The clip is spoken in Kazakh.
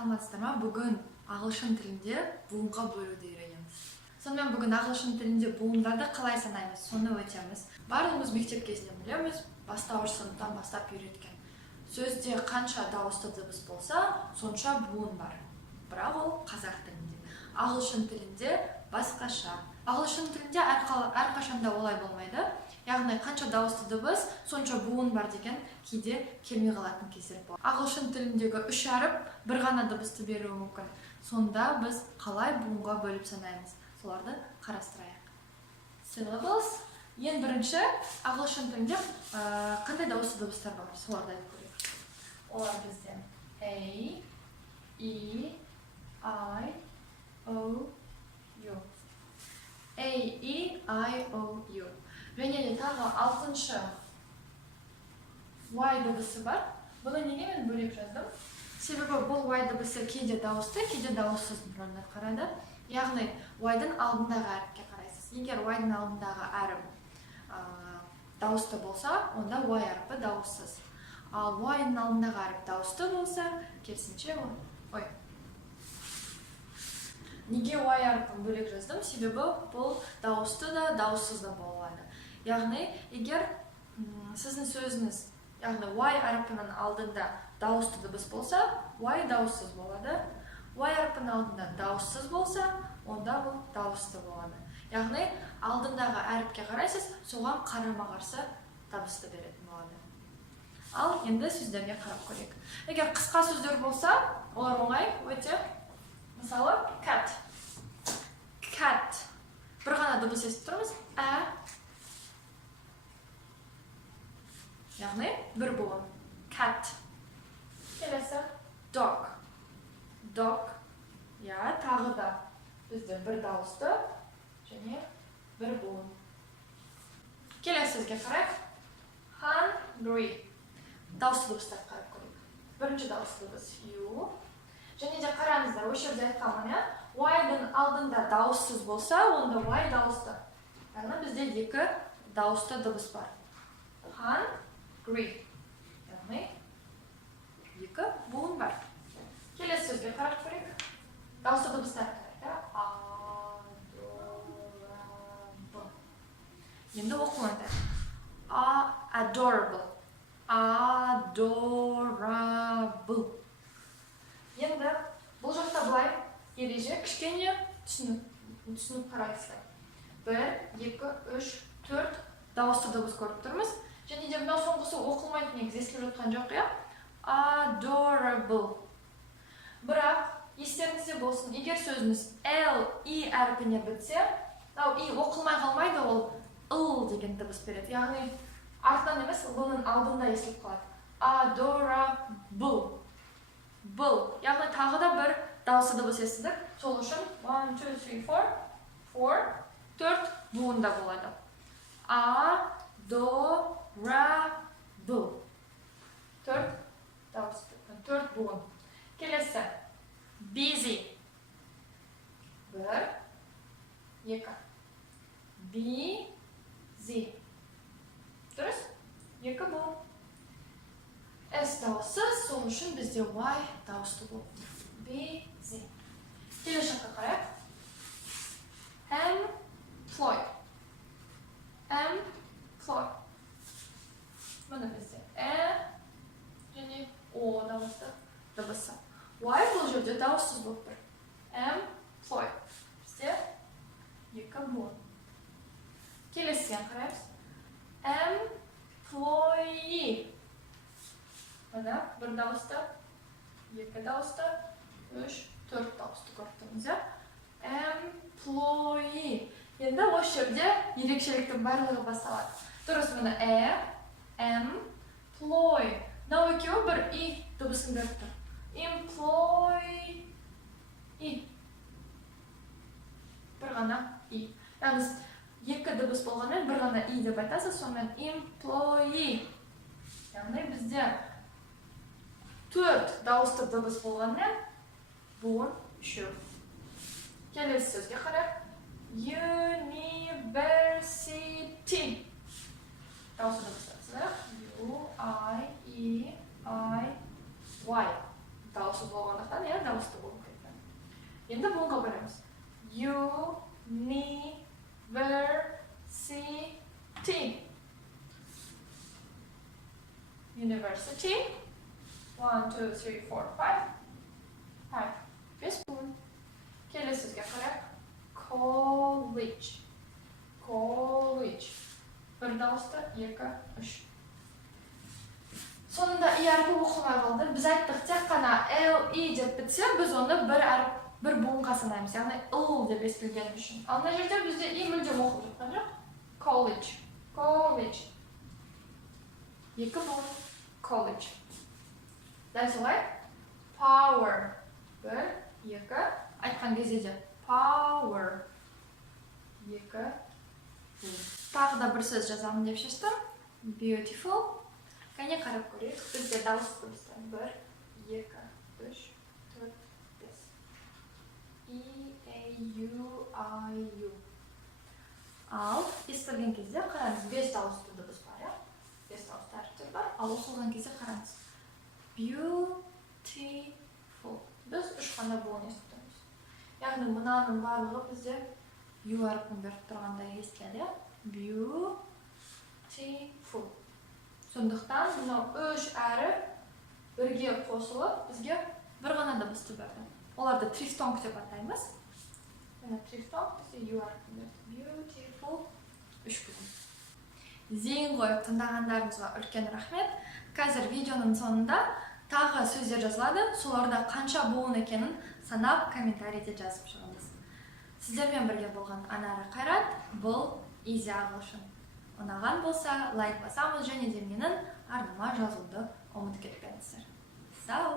саламатсыздар ма? Бүгін ағылшын тілінде буынға бөлуді үйренеміз. Сонымен бүгін ағылшын тілінде буындарды қалай санаймыз, соны өтеміз. Барлығымыз мектеп кезінен білеміз, бастауыш сыныптан бастап үйреткен. Сөзде қанша дауысты дыбыс болса, сонша буын бар. Бірақ ол қазақ тілінде. Ағылшын тілінде басқаша. Ағылшын тілінде әрқашанда олай болмайды. Яғни қанша дауысты дыбыс, сонша буын бар деген кейде келмей қалатын кездер болады. Ағылшын тіліндегі үш әріп бір ғана дыбысты беруі мүмкін. Сонда біз қалай буынға бөліп санаймыз? Соларды қарастырайық. Syllables. Ең бірінші ағылшын тілінде қандай дауысты дыбыстар бар? Соларды айтып көрейік. Олар бізде A, E, I, O, U. A, E, I, O, U. Және де тағы алтыншы Y дыбысы бар. Бұны неге мен бөлек жаздым? Себебі бұл Y дыбысы кейде дауысты, кейде дауыссыз рөлін атқарады. Яғни Y-дың алдындағы әріпке қарайсыз. Егер Y-дың алдындағы әріп дауысты болса, онда Y әріпі дауыссыз. Ал Y-дың алдындағы әріп дауысты болса, керісінше Неге Y әріпін бөлек жаздым? Себебі бұл дауысты да, дауыссыз да болады. Яғни, егер сіздің сөзіңіз, яғни Y әріпінің алдында дауысты дыбыс болса, Y дауыссыз болады. Y әріпінің алдында дауыссыз болса, онда бұл дауысты болады. Яғни, алдындағы әріпке қарайсыз, соған қарама-қарсы дыбысты беретін болады. Ал енді сөздерге қарап көрейік. Егер қысқа сөздер болса, олар оңай, өте. Мысалы, cat. Cat. Бір ғана дыбыс естіп тұрмыз. Яғни, бір буын. Cat. Келесі. Dog. Dog. Я, тағы да бізде бір дауысты және бір буын. Келесі сөзге қарайық. Hungry. Дауысты дыбыстар қарап көрейік. Бірінші дауысты дыбыс U. Және де қараңыздар, осы жерде айтқанмын, Y-дың алдында дауыссыз болса, онда Y дауысты. Яғни бізде екі дауысты дыбыс бар. Hungry. Яғни екі буын бар. Келесі сөзге қарап көрейік. Дауысты дыбыстар қарайық. Adorable. Енді оқылады. Adorable. Adorable. Енді бұл жақта былай ереже кішкене түсініп қарайсыздар. 1, 2, 3, 4 дауысты дыбыс көріп тұрмыз. Және де мынау соңғысы оқылмайды, негізі естіліп жатқан жоқ, я? Adorable. Бірақ естеріңізде болсын, егер сөзіңіз L, E әрпіне бітсе, I оқылмай қалмайды, ол деген дыбыс береді. Яғни артынан емес, бұның алдында естіліп қалады. Adorable. Бұл. Яғни тағы да бір дауысы дыбыс естідік. Сол үшін 1, 2, 3, 4, 4 буында болады. Adorable. 4 дауысы, 4 буын. Келесі. Busy. 1, 2. Busy. Дұрыс? 2 буын. S дауысы, сол үшін бізде Y дауысты болды. Busy. Келесі жаққа қарайық. Employed. Employed. Мұны бізде және O дыбысы. Y бұл жерде дауыссыз болып тұр. Employed. Бізде 2 буын. Келесіген қарайық. Employee. Мұны бір дауысты, 2 дауысты, 3, 4 дауысты көріп тұрмыз. Employee. Енді осы жерде ерекшеліктің барлығы басталады. Дұрыс, мұны employ. Мынау екеуі бір I дыбысын беріп тұр. Employee. Бір ғана I. Яғни 2 дыбыс болғанмен бір ғана I деп айтасыз, сонымен employee. Яғни бізде 4 дауысты дыбыс болғанмен буын 3. Келесі сөзге қарайық. University. Дауысты дыбыстар. U, I, E, I, Y. дауыссыз болғандықтан, иә, дауысты болып кетті. Енді буынға барамыз. University. University. 1, 2, 3, 4, 5. 5 буын. Келесізге қарайық. College. Бір дауысты, 2, 3. Сонында и әрпі оқылмай қалды. Біз айттық, тек қана L-I деп бітсе, біз оны бір буынға санаймыз, яғни ыл деп естілген үшін. Ал мына жерде бізде и мүлдем оқылып жатқан жоқ. College. 2 буын. College. Дәл солай. Power. 1, 2. Айтқан кезде де power. 2 буын. Тағы да бір сөз жазамын деп шештім. Beautiful. Кәне қарап көрейік. Бізде дауыс көрісті. 1, 2, 3, 4, 5. E-A-U-I-U. Ал естілген кезде қараңыз, 5 дауысты дыбыс бар, иә? 5 дауысты әріптер бар. Ал оқылған кезде қараңыз. Beautiful. Біз 3 қана буын естітеміз. Яғни мынаның барлығы бізде U әрпін беріп тұрғанда естіледі. Beautiful. Сондықтан мынау 3 әріп бірге қосылып, бізге бір ғана дыбысты берді. Оларды трифтонг деп атаймыз. Мына трифтонг бізде U әрпін берді. Beautiful. 3 буын. Зейін қойып тыңдағандарыңызға үлкен рахмет. Қазір видеоның соңында тағы сөздер жазылады. Соларда қанша буын екенін санап комментарийде жазып шығыңыз. Сіздермен бірге болған Анара Қайрат, бұл Easy ағылшын. Ұнаған болса, лайк басамыз және де менің арнама жазуды ұмытып кетпеңіздер. Сау!